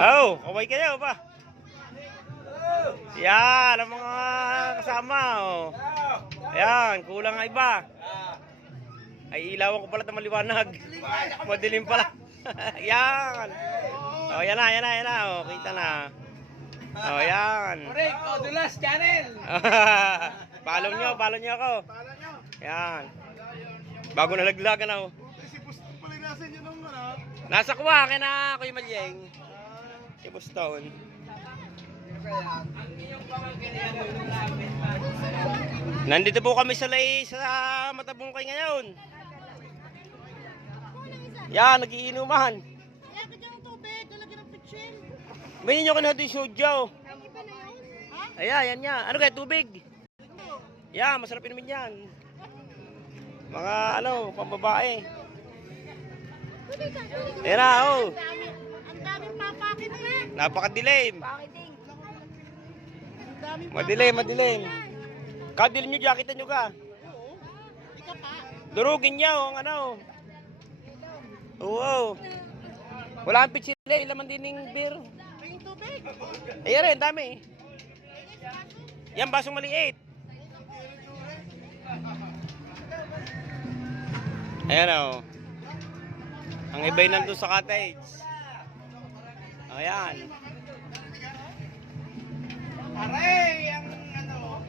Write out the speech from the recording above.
Oh, kaway kayo ba? Yan, ang mga kasama. Oh. Ayan, kulang nga iba. Ay, ilawan ko pala na maliwanag. Madilim pala. Yan. Oh, yan na, yan na, yan na. Oh, kita na. Oh, yan. Correct, Odulas Channel. Follow nyo ako. Yan. Bago nalaglagan ako. Nasa kuha, kaya na ako yung malyeng. Si Boston. Nandito po kami sa Matabungkay ngayon. Yan, nagiinuman. May ninyo ka na ito yung sudyaw. Ayan, yan niya. Ano kaya, tubig? Yan, masarap inumin yan. Mga pambabae. Ayan na, oh. Ang daming papakit eh. Napakadilim. Pakiting. Madilim. Kadilim nyo, jacketan nyo ka. Oo. Ika pa. Durugin niya, oh, ang ano. Oo. Wala ang pitsile, laman din ng beer. May tubig. Ayan rin, dami. Yan, basong maliit. Ayan, oh. Ang iba'y nandun sa cottage. Ayan. Aray, ang ano.